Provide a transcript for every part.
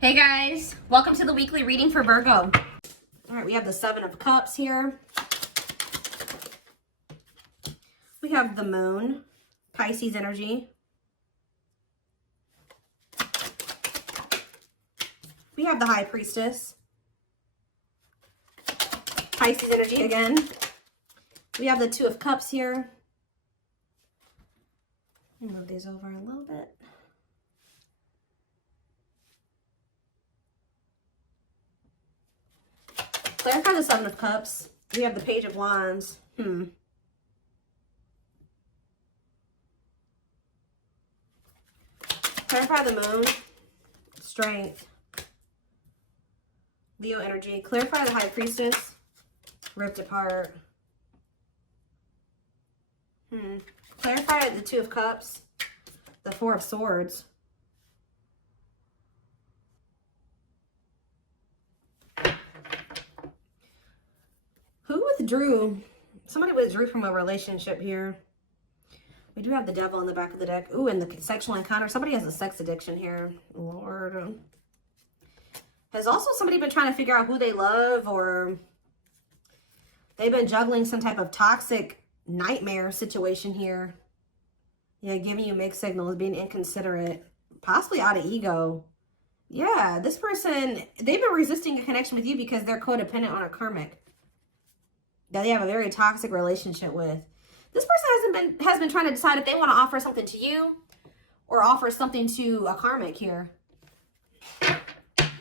Hey guys, welcome to the weekly reading for Virgo. All right, we have the Seven of Cups here. We have the Moon, Pisces energy. We have the High Priestess, Pisces energy again. We have the Two of Cups here. Let me move these over a little bit. Clarify the Seven of Cups. We have the Page of Wands. Clarify the Moon. Strength. Leo energy. Clarify the High Priestess. Ripped apart. Clarify the Two of Cups. The Four of Swords. Who withdrew? Somebody withdrew from a relationship here. We do have the Devil in the back of the deck. Ooh, and the sexual encounter. Somebody has a sex addiction here. Lord. Has also somebody been trying to figure out who they love, or they've been juggling some type of toxic nightmare situation here. Yeah, giving you mixed signals, being inconsiderate, possibly out of ego. Yeah, this person, they've been resisting a connection with you because they're codependent on a karmic that they have a very toxic relationship with. This person has been trying to decide if they want to offer something to you or offer something to a karmic here.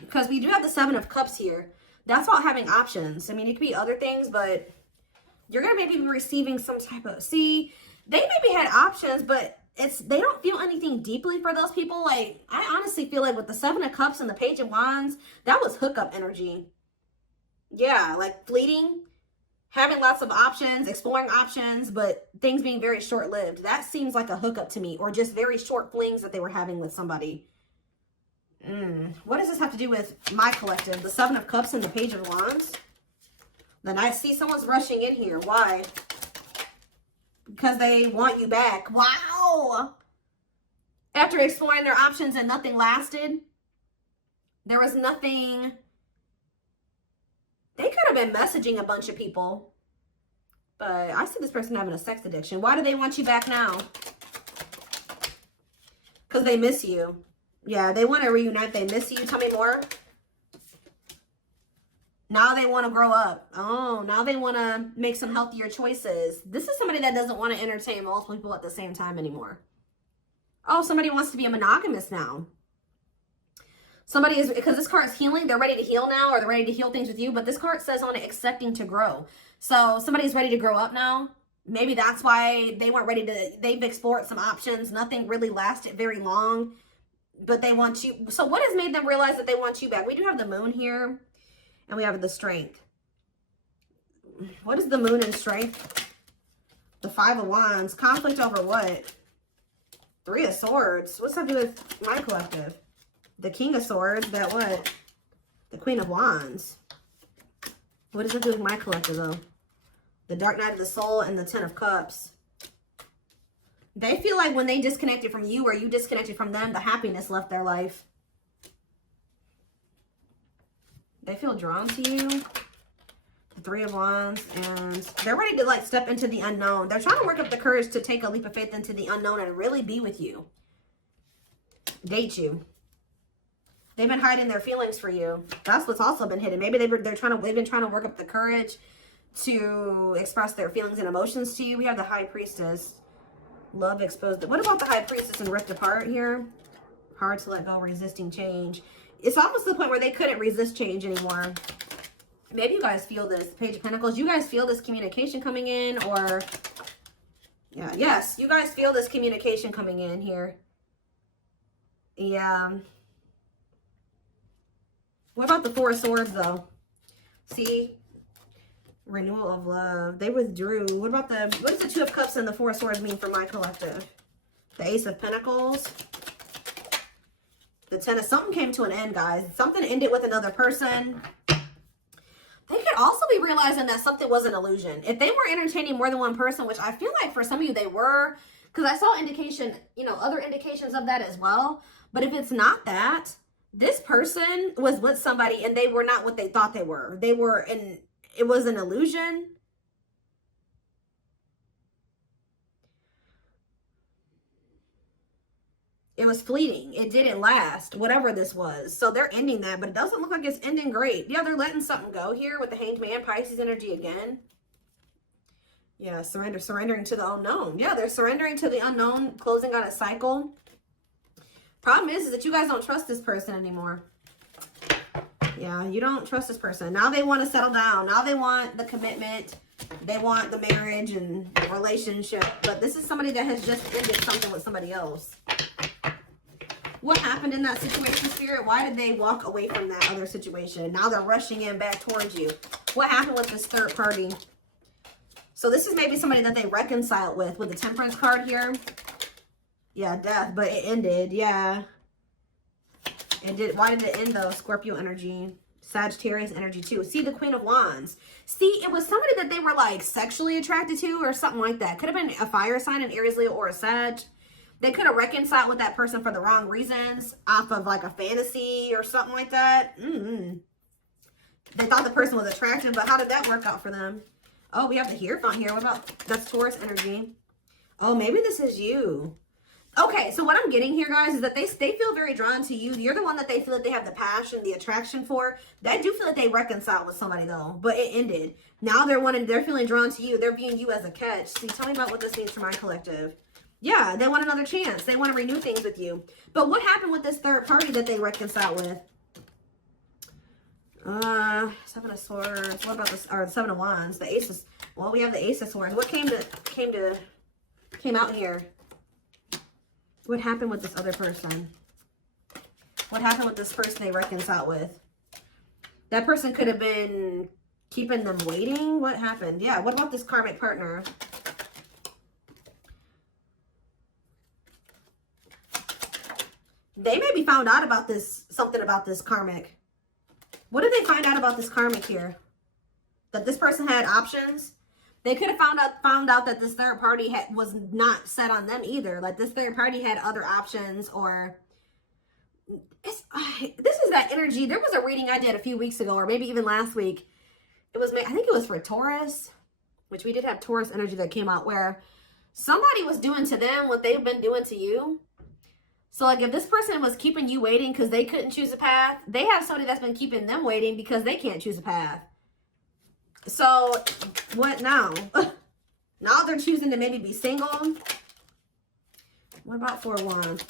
Because we do have the Seven of Cups here. That's about having options. I mean, it could be other things, but you're going to maybe be receiving some type of... See, they maybe had options, but they don't feel anything deeply for those people. Like, I honestly feel like with the Seven of Cups and the Page of Wands, that was hookup energy. Yeah, like fleeting. Having lots of options, exploring options, but things being very short-lived. That seems like a hookup to me, or just very short flings that they were having with somebody. What does this have to do with my collective? The Seven of Cups and the Page of Wands? Then I see someone's rushing in here. Why? Because they want you back. Wow! After exploring their options and nothing lasted, there was nothing... They could have been messaging a bunch of people. But I see this person having a sex addiction. Why do they want you back now? Because they miss you. Yeah, they want to reunite. They miss you. Tell me more. Now they want to grow up. Oh, now they want to make some healthier choices. This is somebody that doesn't want to entertain multiple people at the same time anymore. Oh, somebody wants to be a monogamous now. Somebody is, because this card is healing, they're ready to heal now, or they're ready to heal things with you, but this card says on it, accepting to grow. So somebody's ready to grow up now. Maybe that's why they weren't ready to, they've explored some options. Nothing really lasted very long, but they want you. So what has made them realize that they want you back? We do have the Moon here, and we have the Strength. What is the Moon and Strength? The Five of Wands. Conflict over what? Three of Swords. What's that do with my collective? The King of Swords, that what? The Queen of Wands. What does it do with my collective, though? The Dark Night of the Soul and the Ten of Cups. They feel like when they disconnected from you or you disconnected from them, the happiness left their life. They feel drawn to you. The Three of Wands. And they're ready to, like, step into the unknown. They're trying to work up the courage to take a leap of faith into the unknown and really be with you. Date you. They've been hiding their feelings for you. That's what's also been hidden. Maybe they've been trying to work up the courage to express their feelings and emotions to you. We have the High Priestess. Love exposed. What about the High Priestess and ripped apart here? Hard to let go, resisting change. It's almost to the point where they couldn't resist change anymore. Maybe you guys feel this. Page of Pentacles. You guys feel this communication coming in, or... Yeah, yes. You guys feel this communication coming in here. Yeah. What about the Four of Swords, though? See? Renewal of love. They withdrew. What about what does the Two of Cups and the Four of Swords mean for my collective? The Ace of Pentacles. The Ten of... Something came to an end, guys. Something ended with another person. They could also be realizing that something was an illusion. If they were entertaining more than one person, which I feel like for some of you they were, because I saw indication, other indications of that as well. But if it's not that, This person was with somebody and they were not what they thought they were. They were in, it was an illusion. It was fleeting. It didn't last, whatever this was. So they're ending that, but it doesn't look like it's ending great. Yeah, they're letting something go here with the Hanged Man, Pisces energy again. Yeah, surrendering to the unknown. Yeah, they're surrendering to the unknown, closing out a cycle. Problem is that you guys don't trust this person anymore. Yeah, you don't trust this person. Now they want to settle down. Now they want the commitment. They want the marriage and the relationship. But this is somebody that has just ended something with somebody else. What happened in that situation, Spirit? Why did they walk away from that other situation? Now they're rushing in back towards you. What happened with this third party? So this is maybe somebody that they reconciled with the Temperance card here. Yeah, death, but it ended. Yeah. It did. Why did it end though? Scorpio energy. Sagittarius energy too. See, the Queen of Wands. See, it was somebody that they were like sexually attracted to or something like that. Could have been a fire sign, an Aries, Leo, or a Sag. They could have reconciled with that person for the wrong reasons off of like a fantasy or something like that. They thought the person was attractive, but how did that work out for them? Oh, we have the Hierophant here. What about, that's Taurus energy. Oh, maybe this is you. Okay, so what I'm getting here, guys, is that they feel very drawn to you. You're the one that they feel that they have the passion, the attraction for. They do feel that they reconciled with somebody, though, but it ended. Now they're feeling drawn to you. They're viewing you as a catch. See, tell me about what this means for my collective. Yeah, they want another chance. They want to renew things with you. But what happened with this third party that they reconciled with? Seven of Swords. What about this? Or Seven of Wands. The Ace of, well, we have the Ace of Swords. What came out here? What happened with this other person? What happened with this person they reconciled with? That person could have been keeping them waiting. What happened? Yeah, what about this karmic partner? They maybe found out about this, something about this karmic. What did they find out about this karmic here? That this person had options? They could have found out that this third party was not set on them either. Like this third party had other options, or this is that energy. There was a reading I did a few weeks ago, or maybe even last week. It was, I think it was for Taurus, which we did have Taurus energy that came out, where somebody was doing to them what they've been doing to you. So like if this person was keeping you waiting because they couldn't choose a path, they have somebody that's been keeping them waiting because they can't choose a path. So what now? Now they're choosing to maybe be single. What about Four of Wands?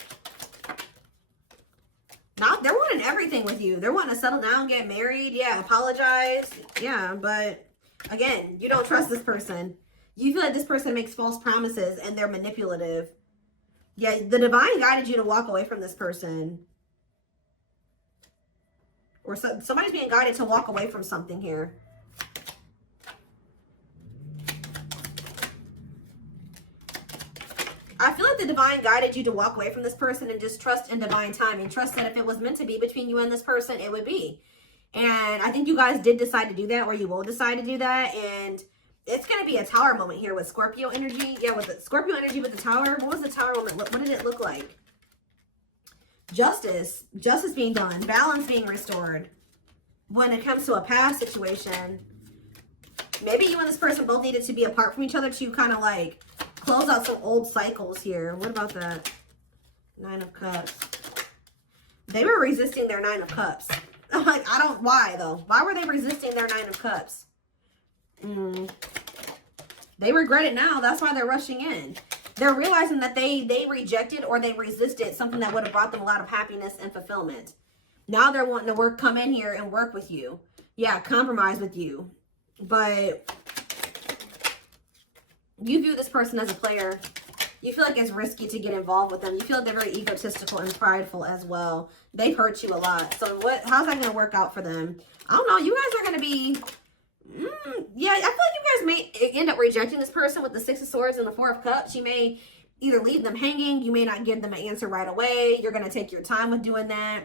Now they're wanting everything with you. They're wanting to settle down, get married. Yeah, apologize. Yeah, but again, you don't trust this person. You feel like this person makes false promises and they're manipulative. Yeah, the divine guided you to walk away from this person. Or somebody's being guided to walk away from something here. I feel like the divine guided you to walk away from this person and just trust in divine timing. Trust that if it was meant to be between you and this person, it would be. And I think you guys did decide to do that, or you will decide to do that. And it's going to be a tower moment here with Scorpio energy. Yeah, with the Scorpio energy with the tower. What was the tower moment? What did it look like? Justice. Justice being done. Balance being restored. When it comes to a past situation, maybe you and this person both needed to be apart from each other to kind of like close out some old cycles here. What about that? Nine of Cups. They were resisting their Nine of Cups. I'm like, why though? Why were they resisting their Nine of Cups? They regret it now. That's why they're rushing in. They're realizing that they rejected or they resisted something that would have brought them a lot of happiness and fulfillment. Now they're wanting to come in here and work with you. Yeah, compromise with you. But you view this person as a player. You feel like it's risky to get involved with them. You feel like they're very egotistical and prideful as well. They've hurt you a lot. So how's that going to work out for them? I don't know. You guys are going to be... yeah, I feel like you guys may end up rejecting this person with the Six of Swords and the Four of Cups. You may either leave them hanging. You may not give them an answer right away. You're going to take your time with doing that.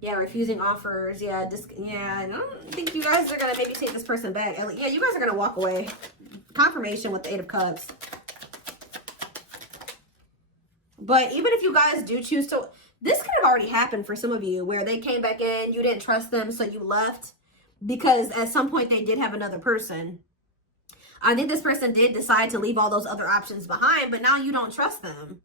Yeah, refusing offers. Yeah, I don't think you guys are going to maybe take this person back. Yeah, you guys are going to walk away. Confirmation with the Eight of Cups. But even if you guys do choose to... This could have already happened for some of you where they came back in, you didn't trust them, so you left because at some point they did have another person. I think this person did decide to leave all those other options behind, but now you don't trust them.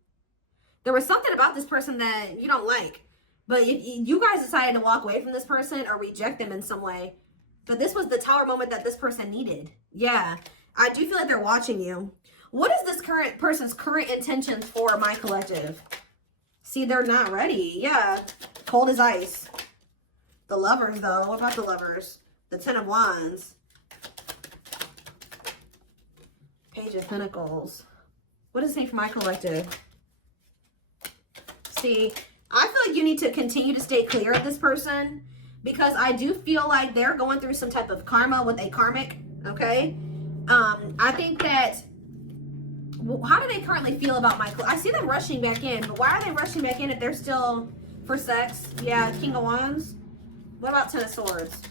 There was something about this person that you don't like. But if you guys decided to walk away from this person or reject them in some way, but this was the Tower moment that this person needed. Yeah, I do feel like they're watching you. What is this current person's current intentions for my collective? See, they're not ready. Yeah, cold as ice. The Lovers, though. What about the Lovers? The Ten of Wands. Page of Pentacles. What does it say for my collective? See, I feel like you need to continue to stay clear of this person because I do feel like they're going through some type of karma with a karmic, okay? I think that, how do they currently feel about my, I see them rushing back in, but why are they rushing back in if they're still for sex? Yeah, King of Wands. What about Ten of Swords?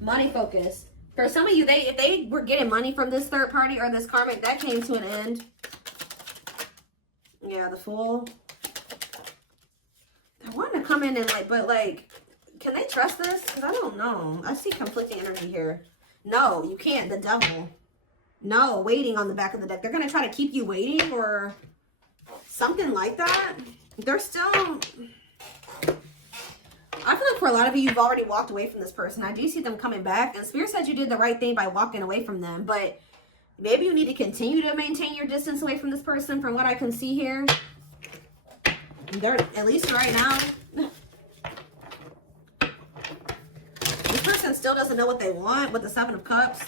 Money focused. For some of you, if they were getting money from this third party or this karmic, that came to an end. Yeah, the Fool. I want to come in and but can they trust this? Because I don't know. I see conflicting energy here. No, you can't. The Devil. No, waiting on the back of the deck. They're going to try to keep you waiting or something like that. They're still... I feel like for a lot of you, you've already walked away from this person. I do see them coming back. And Spirit said you did the right thing by walking away from them. But maybe you need to continue to maintain your distance away from this person from what I can see here. They're, at least right now, this person still doesn't know what they want with the Seven of Cups.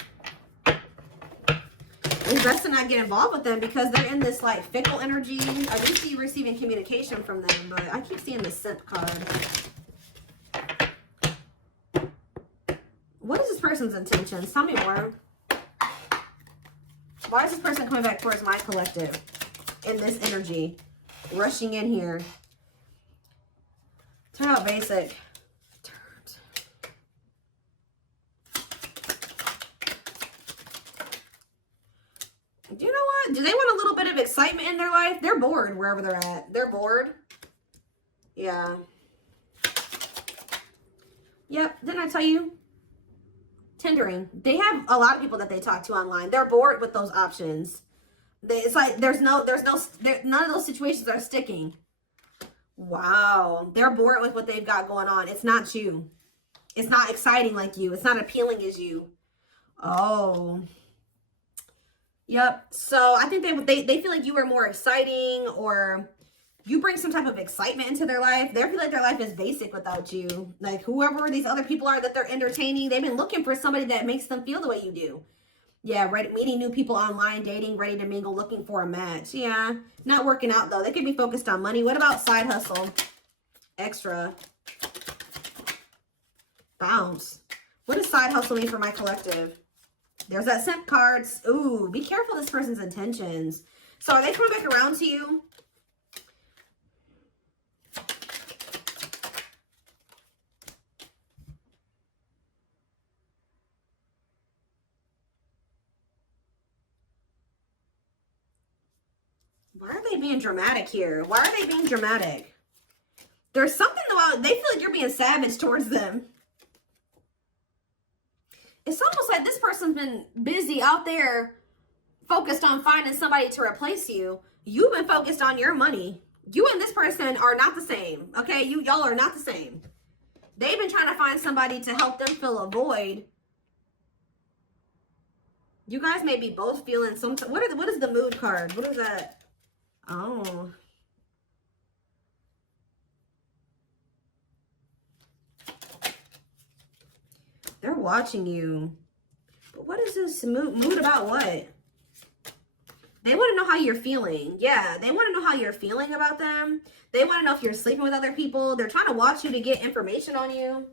It's best to not get involved with them because they're in this like fickle energy. I do see you receiving communication from them, but I keep seeing the Simp card. What is this person's intentions? Tell me more. Why is this person coming back towards my collective in this energy? Rushing in here. Turn out basic. Do you know what? Do they want a little bit of excitement in their life? They're bored wherever they're at. They're bored. Yeah. Yep. Didn't I tell you? Tendering. They have a lot of people that they talk to online. They're bored with those options. It's like none of those situations are sticking. Wow. They're bored with what they've got going on. It's not you. It's not exciting like you. It's not appealing as you. Oh. Yep. So I think they feel like you are more exciting or you bring some type of excitement into their life. They feel like their life is basic without you. Like whoever these other people are that they're entertaining, they've been looking for somebody that makes them feel the way you do. Yeah, right. Meeting new people online, dating, ready to mingle, looking for a match. Yeah, not working out though. They could be focused on money. What about side hustle? Extra. Bounce. What does side hustle mean for my collective? There's that Simp cards. Ooh, be careful this person's intentions. So are they coming back around to you? Why are they being dramatic here? Why are they being dramatic? There's something about, they feel like you're being savage towards them. It's almost like this person's been busy out there focused on finding somebody to replace you. You've been focused on your money. You and this person are not the same. Okay, y'all are not the same. They've been trying to find somebody to help them fill a void. You guys may be both feeling some, what is the mood card? What is that? Oh. They're watching you. But what is this mood about what? They want to know how you're feeling. Yeah, they want to know how you're feeling about them. They want to know if you're sleeping with other people. They're trying to watch you to get information on you.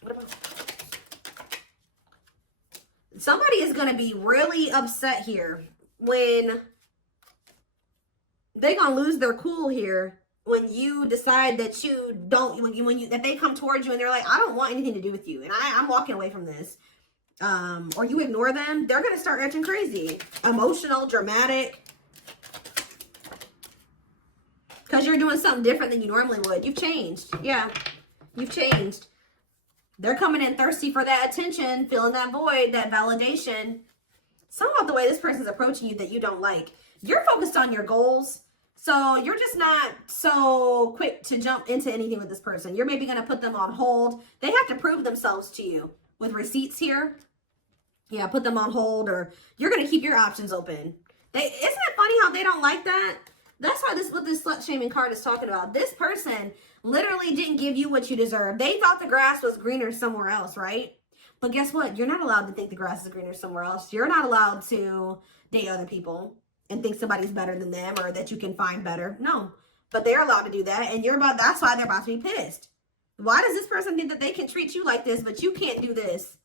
What about... Somebody is going to be really upset here when they're going to lose their cool here when you decide that you don't, that they come towards you and they're like, I don't want anything to do with you. And I'm walking away from this. Or you ignore them, they're going to start acting crazy. Emotional, dramatic. Because you're doing something different than you normally would. You've changed. Yeah, you've changed. They're coming in thirsty for that attention, filling that void, that validation. Something about the way this person's approaching you that you don't like. You're focused on your goals. So you're just not so quick to jump into anything with this person. You're maybe going to put them on hold. They have to prove themselves to you with receipts here. Yeah, put them on hold, or you're going to keep your options open. Isn't it funny how they don't like that? That's why what this slut shaming card is talking about. This person literally didn't give you what you deserve. They thought the grass was greener somewhere else, right? But guess what? You're not allowed to think the grass is greener somewhere else. You're not allowed to date other people and think somebody's better than them or that you can find better. No, but they're allowed to do that. And that's why they're about to be pissed. Why does this person think that they can treat you like this, but you can't do this?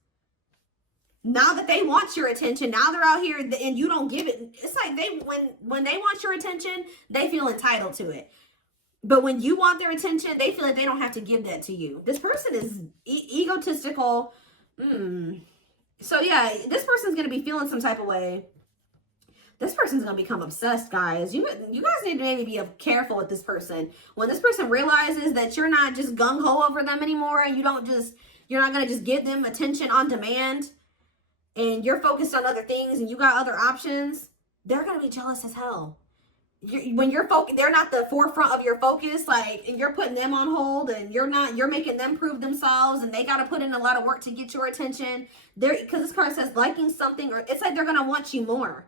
Now that they want your attention, now they're out here and you don't give it. It's like when they want your attention, they feel entitled to it. But when you want their attention, they feel like they don't have to give that to you. This person is egotistical. So yeah, this person's going to be feeling some type of way. This person's going to become obsessed, guys. You guys need to maybe be careful with this person. When this person realizes that you're not just gung-ho over them anymore, and you're not going to just give them attention on demand, and you're focused on other things and you got other options, they're going to be jealous as hell. When you're focused, they're not the forefront of your focus, and you're putting them on hold, and you're making them prove themselves, and they got to put in a lot of work to get your attention. Because this card says liking something, or it's like they're going to want you more.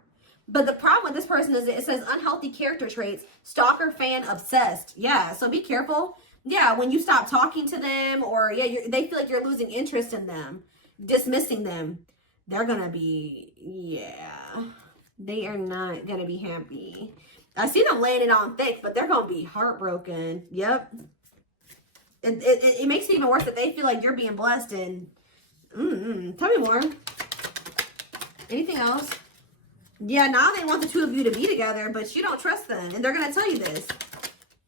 But the problem with this person is it says unhealthy character traits, stalker, fan, obsessed. Yeah, so be careful. Yeah, when you stop talking to them, or they feel like you're losing interest in them, dismissing them, they're going to be, they are not going to be happy. I see them laying it on thick, but they're going to be heartbroken. Yep. It makes it even worse that they feel like you're being blessed. And tell me more. Anything else? Yeah, now they want the two of you to be together, but you don't trust them. And they're going to tell you this.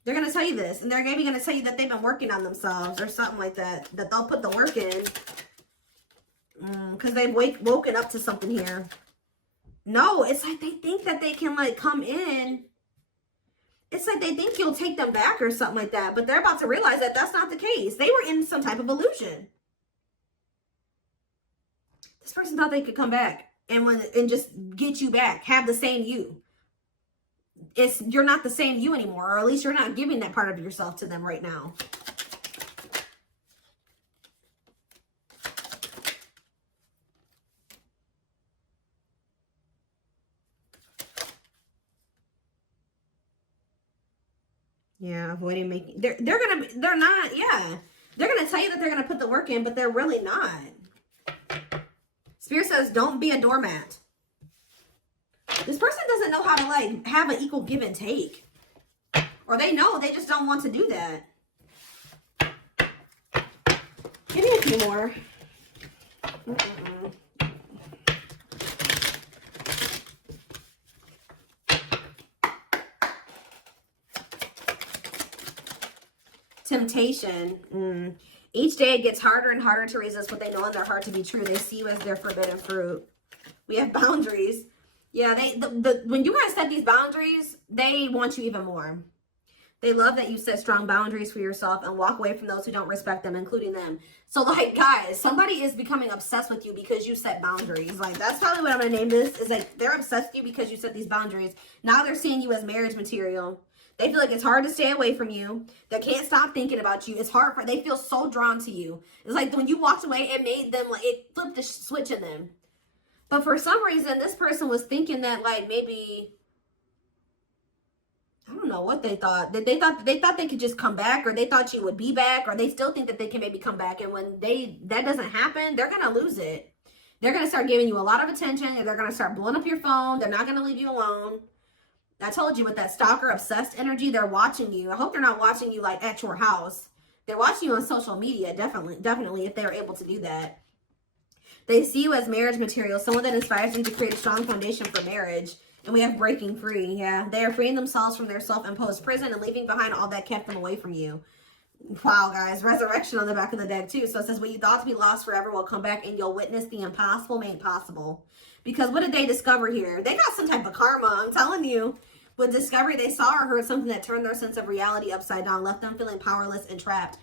They're going to tell you this. And they're maybe going to tell you that they've been working on themselves or something like that. That they'll put the work in. Because they've woken up to something here. No, it's like they think that they can come in. It's like they think you'll take them back or something like that. But they're about to realize that that's not the case. They were in some type of illusion. This person thought they could come back and just get you back. Have the same you. You're not the same you anymore. Or at least you're not giving that part of yourself to them right now. Yeah, avoiding making, they're gonna tell you that they're gonna put the work in, but they're really not. Spirit says, don't be a doormat. This person doesn't know how to have an equal give and take. Or they know, they just don't want to do that. Give me a few more. Temptation. Each day it gets harder and harder to resist what they know in their heart to be true. They see you as their forbidden fruit. We have boundaries. Yeah, when you guys set these boundaries, they want you even more. They love that you set strong boundaries for yourself and walk away from those who don't respect them, including them. So, guys, somebody is becoming obsessed with you because you set boundaries. That's probably what I'm going to name this. Is they're obsessed with you because you set these boundaries. Now they're seeing you as marriage material. They feel like it's hard to stay away from you. They can't stop thinking about you. It's hard they feel so drawn to you. It's like when you walked away, it made them, it flipped the switch in them. But for some reason, this person was thinking that, maybe, I don't know what they thought. They thought they could just come back, or they thought you would be back, or they still think that they can maybe come back. And when that doesn't happen, they're going to lose it. They're going to start giving you a lot of attention, and they're going to start blowing up your phone. They're not going to leave you alone. I told you with that stalker obsessed energy, they're watching you. I hope they're not watching you at your house. They're watching you on social media, definitely, if they're able to do that. They see you as marriage material, someone that inspires them to create a strong foundation for marriage. And we have breaking free. Yeah, they are freeing themselves from their self-imposed prison and leaving behind all that kept them away from you. Wow, guys, resurrection on the back of the deck too. So it says, what you thought to be lost forever will come back, and you'll witness the impossible made possible. Because what did they discover here? They got some type of karma, I'm telling you. With discovery, they saw or heard something that turned their sense of reality upside down, left them feeling powerless and trapped.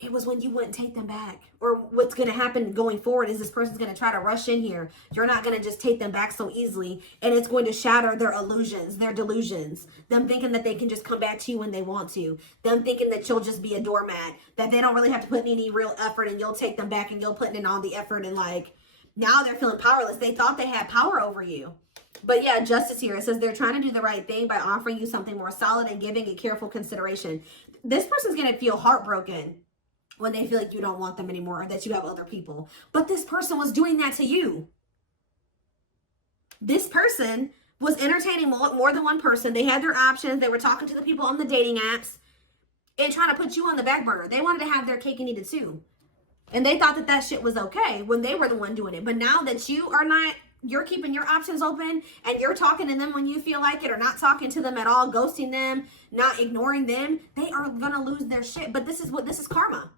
It was when you wouldn't take them back. Or what's going to happen going forward is this person's going to try to rush in here. You're not going to just take them back so easily. And it's going to shatter their illusions, their delusions. Them thinking that they can just come back to you when they want to. Them thinking that you'll just be a doormat. That they don't really have to put in any real effort and you'll take them back and you'll put in all the effort. And like, now they're feeling powerless. They thought they had power over you. But yeah, justice here. It says they're trying to do the right thing by offering you something more solid and giving it careful consideration. This person's going to feel heartbroken when they feel like you don't want them anymore or that you have other people. But this person was doing that to you. This person was entertaining more than one person. They had their options. They were talking to the people on the dating apps and trying to put you on the back burner. They wanted to have their cake and eat it too. And they thought that that shit was okay when they were the one doing it. But now that you are not, you're keeping your options open and you're talking to them when you feel like it or not talking to them at all, ghosting them, not ignoring them, they are going to lose their shit. But this is karma.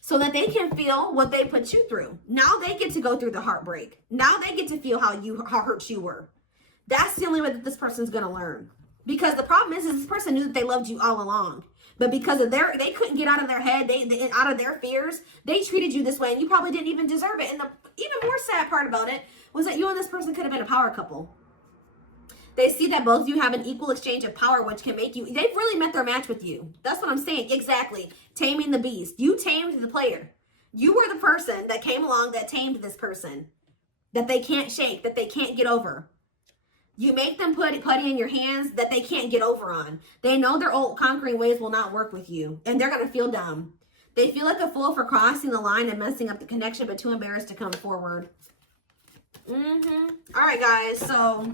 So that they can feel what they put you through. Now they get to go through the heartbreak. Now they get to feel how hurt you were. That's the only way that this person's going to learn. Because the problem is this person knew that they loved you all along. But because of they couldn't get out of their head, they out of their fears, they treated you this way and you probably didn't even deserve it. And the even more sad part about it was that you and this person could have been a power couple. They see that both of you have an equal exchange of power, which can make you, they've really met their match with you. That's what I'm saying. Exactly. Taming the beast. You tamed the player. You were the person that came along that tamed this person. That they can't shake, that they can't get over. You make them put putty in your hands that they can't get over on. They know their old conquering ways will not work with you. And they're going to feel dumb. They feel like a fool for crossing the line and messing up the connection, but too embarrassed to come forward. All right, guys. So